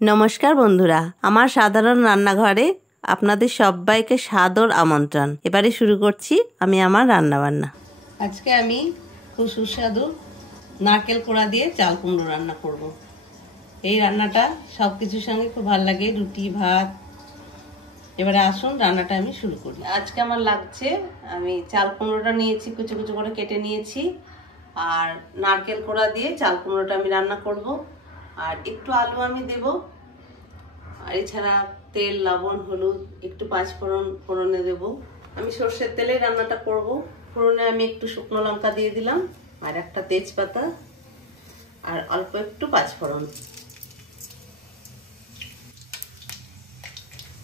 নমস্কার বন্ধুরা, আমার সাধারণ রান্নাঘরে আপনাদের সবাইকে সাদর আমন্ত্রণ। এবারে শুরু করছি আমি আমার রান্নাবান্না। আজকে আমি খুব সুস্বাদু নারকেল কোড়া দিয়ে চাল কুমড়ো রান্না করব। এই রান্নাটা সব কিছুর সঙ্গে খুব ভালো লাগে, রুটি ভাত। এবারে আসুন রান্নাটা আমি শুরু করি। আজকে আমার লাগছে, আমি চাল কুমড়োটা নিয়েছি, কুচো কুচো করে কেটে নিয়েছি, আর নারকেল কোড়া দিয়ে চাল কুমড়োটা আমি রান্না করব। আর একটু আলু আমি দেব, আর এছাড়া তেল, লবণ, হলুদ, একটু পাঁচফোড়ন ফোড়নে দেব। আমি সর্ষের তেলে রান্নাটা করব। ফোড়নে আমি একটু শুকনো লঙ্কা দিয়ে দিলাম, আর একটা তেজপাতা, আর অল্প একটু পাঁচফোড়ন।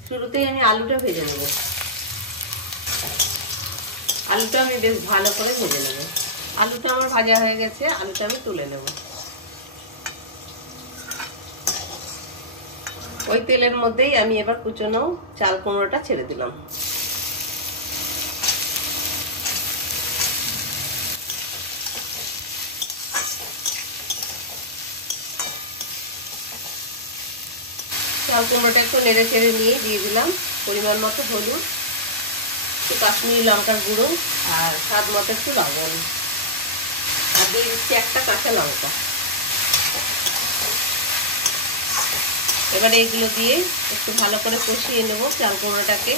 শুরুতেই আমি আলুটা ভেজে নেব। আলুটা আমি বেশ ভালো করে ভেজে নেব। আলুটা আমার ভাজা হয়ে গেছে, আলুটা আমি তুলে নেব। ওই তেলের মধ্যেই আমি এবার কুচনো চাল কুমড়োটা ছেড়ে দিলাম। চাল কুমড়োটা একটু নেড়ে চেড়ে নিয়ে দিয়ে দিলাম পরিমাণ মতো হলুদ, একটু কাশ্মীরি লঙ্কার গুঁড়ো, আর স্বাদ মতো একটু লবণ, আর দিয়ে দিচ্ছি একটা কাঁচা লঙ্কা। এবারে এগুলো দিয়ে একটু ভালো করে কষিয়ে নেব চাল কুমড়োটাকে।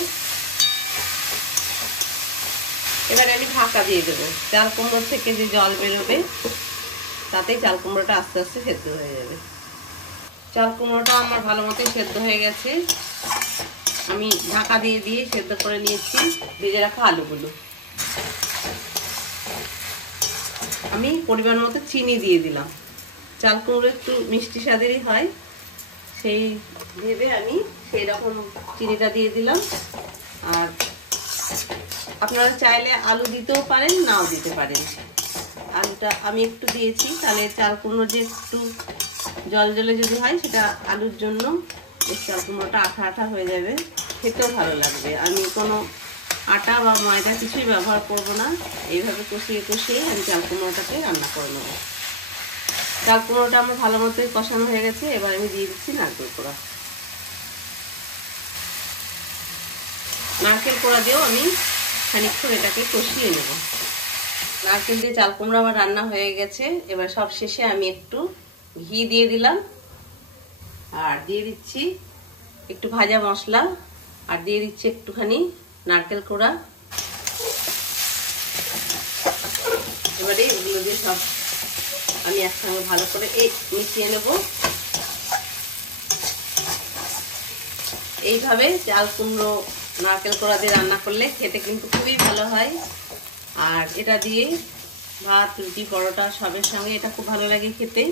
এবারে আমি ঢাকা দিয়ে দেবো। চাল কুমড়োর থেকে যে জল বেরোবে তাতেই চাল কুমড়োটা আস্তে আস্তে সেদ্ধ হয়ে যাবে। চাল কুমড়োটা আমার ভালো মতোই সেদ্ধ হয়ে গেছে। আমি ঢাকা দিয়ে দিয়ে সেদ্ধ করে নিয়েছি ভেজে রাখা আলুগুলো। আমি পরিমাণ মতো চিনি দিয়ে দিলাম। চাল কুমড়ো একটু মিষ্টি স্বাদেরই হয়, সেই ভেবে আমি সেই রকম চিনিটা দিয়ে দিলাম। আর আপনারা চাইলে আলু দিতেও পারেন, নাও দিতে পারেন। আলুটা আমি একটু দিয়েছি, তাহলে চাল কুমড়ো যে একটু জল জলে যদি হয় সেটা আলুর জন্য চাল কুমড়োটা আঠা আঠা হয়ে যাবে, খেতেও ভালো লাগবে। আমি কোনো আটা বা ময়দা কিছুই ব্যবহার করব না। এইভাবে কষিয়ে কষিয়ে আমি চাল কুমড়োটাকে রান্না করে নেব। চাল কুমড়োটা আমার ভালো মতোই কষানো হয়ে গেছে। এবার আমি দিয়ে দিচ্ছি নারকেল কোড়া। নারকেল কোড়া দিয়েও আমি খানিকক্ষণ এটাকে কষিয়ে নেব। নারকেল দিয়ে চাল কুমড়ো আমার রান্না হয়ে গেছে। এবার সব শেষে আমি একটু ঘি দিয়ে দিলাম, আর দিয়ে দিচ্ছি একটু ভাজা মশলা, আর দিয়ে দিচ্ছি একটুখানি নারকেল কোড়া। এবারে এগুলো দিয়ে সব আমি একসঙ্গে ভালো করে মিশিয়ে নেব। এইভাবে চাল কুমড়ো নারকেল কোড়া দিয়ে রান্না করলে খেতে কিন্তু খুবই ভালো হয়। আর এটা দিয়ে ভাত, রুটি, পরোটা সবের সঙ্গে এটা খুব ভালো লাগে খেতে।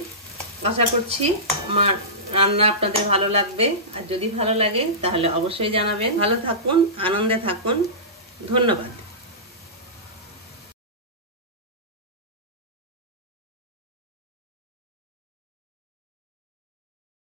আশা করছি আমার রান্না আপনাদের ভালো লাগবে, আর যদি ভালো লাগে তাহলে অবশ্যই জানাবেন। ভালো থাকুন, আনন্দে থাকুন। ধন্যবাদ।